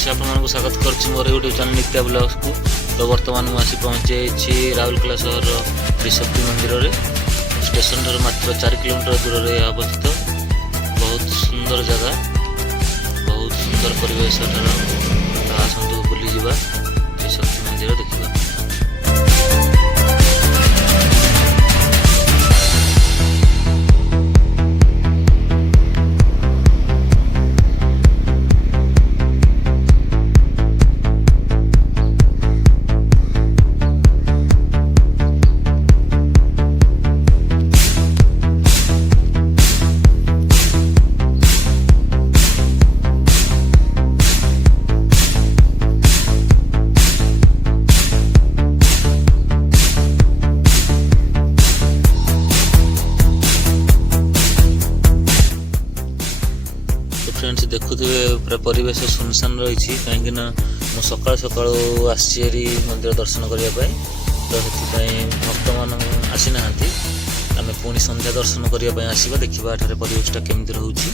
Friends आपको स्वागत करुच्ची मोर YouTube channel नित्या blogs को। तो बर्तमान मुझे पहुँचे राउरकेला सहर त्रिशक्ति मंदिर रे स्टेशन ठार मात्र 4 किलोमीटर दूर में अवस्थित। बहुत सुंदर जगह, बहुत सुंदर परिवेश। आसतु बुली जा त्रिशक्ति मंदिर देखा। फ्रेंड्स देखुए पूरा परिवेश सुनसान रही कहीं मु सकाल सकाल आसी मंदिर दर्शन करने। तो से भक्त मान आसी ना आम पुणी संध्या दर्शन करने आसवा देखा एठार परिवेशटा केमती रोचे।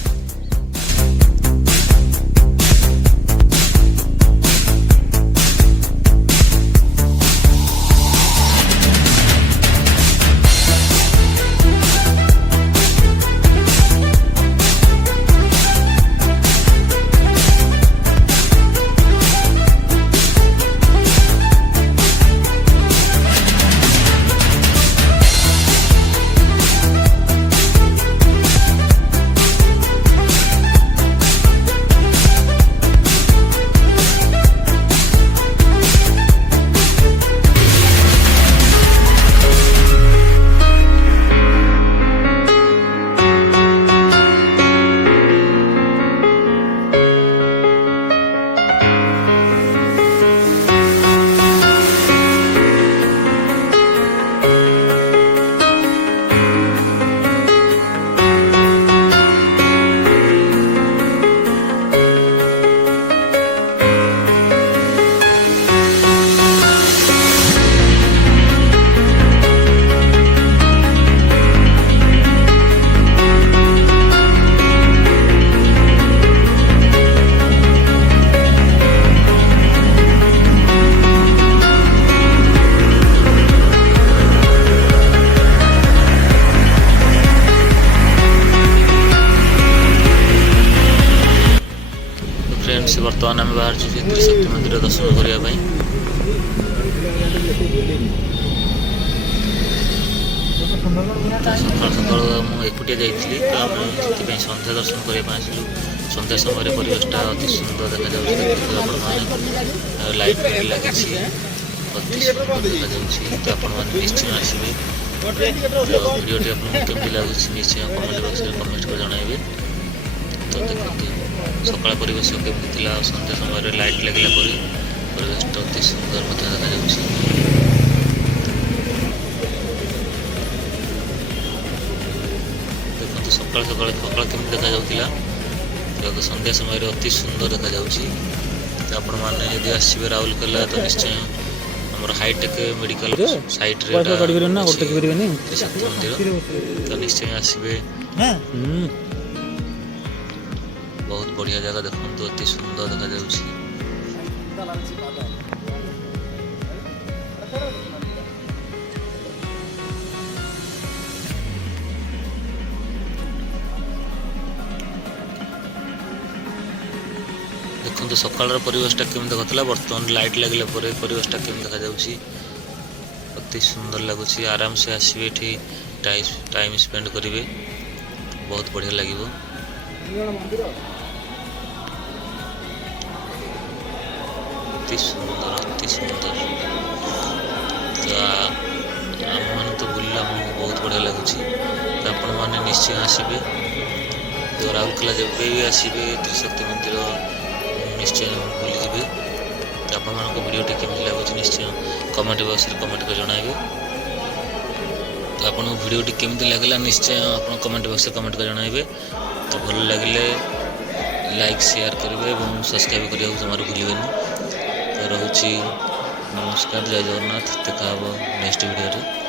फ्रेंड्स बर्तमान आम बाहर त्रिशक्ति मंदिर दर्शन करने। सकाल सकाल मुझे जाइली तो आम से संध्या दर्शन करने आसलु। संध्या समय परिवेशटा अति सुंदर देखा। लाइट लगी अति सुंदर देखा। तो आप निश्चय आसवे भिडियोटी आपको केमती लगुच निश्चय कमेंट बॉक्स में कमेंट कर जनइबे। तो देखते सकाल परिवेश केमती थी। संध्या समय लाइट लगला परिवेश अति सुंदर देखा। देखो सकाल सकाल सकाल केमती देखा। संध्या समय अति सुंदर देखा। आपण मैंने आसवे राउरकेला तो निश्चय आम हाईटेक मेडिकल साइट त्रिशक्ति मंदिर तो निश्चय आसवे। बहुत बढ़िया जगह देखो, अति सुंदर देखा जाउछि। देखो तो सकाल परिवेशटा केमती देखा। बर्तमान लाइट लगला परिवेशटा केमती देखा जाउछि। अति सुंदर लगुच। आराम से आसवे एठी टाइम स्पेंड करेंगे, बहुत बढ़िया लगे। अति सुंदर अति सुंदर। तो आम मान तो बुलला बहुत बढ़िया लगुच। तो आपण मैंने निश्चय आसवे। तो राउरकेला जब भी आसवे त्रिशक्ति मंदिर निश्चय बुली जी। तो आप भिडियोटी केमती लगुच निश्चय कमेंट बॉक्स में कमेंट कर जनइबे। तो आपको भिडियोटी केमती लगला निश्चय आप कमेंट बॉक्स में कमेंट कर जनइबे। तो भल लगे लाइक शेयर करेंगे और सब्सक्राइब करने को जमार भूलें। तो रोची नमस्कार, जय जगन्नाथ। देखा नेक्स्ट वीडियो।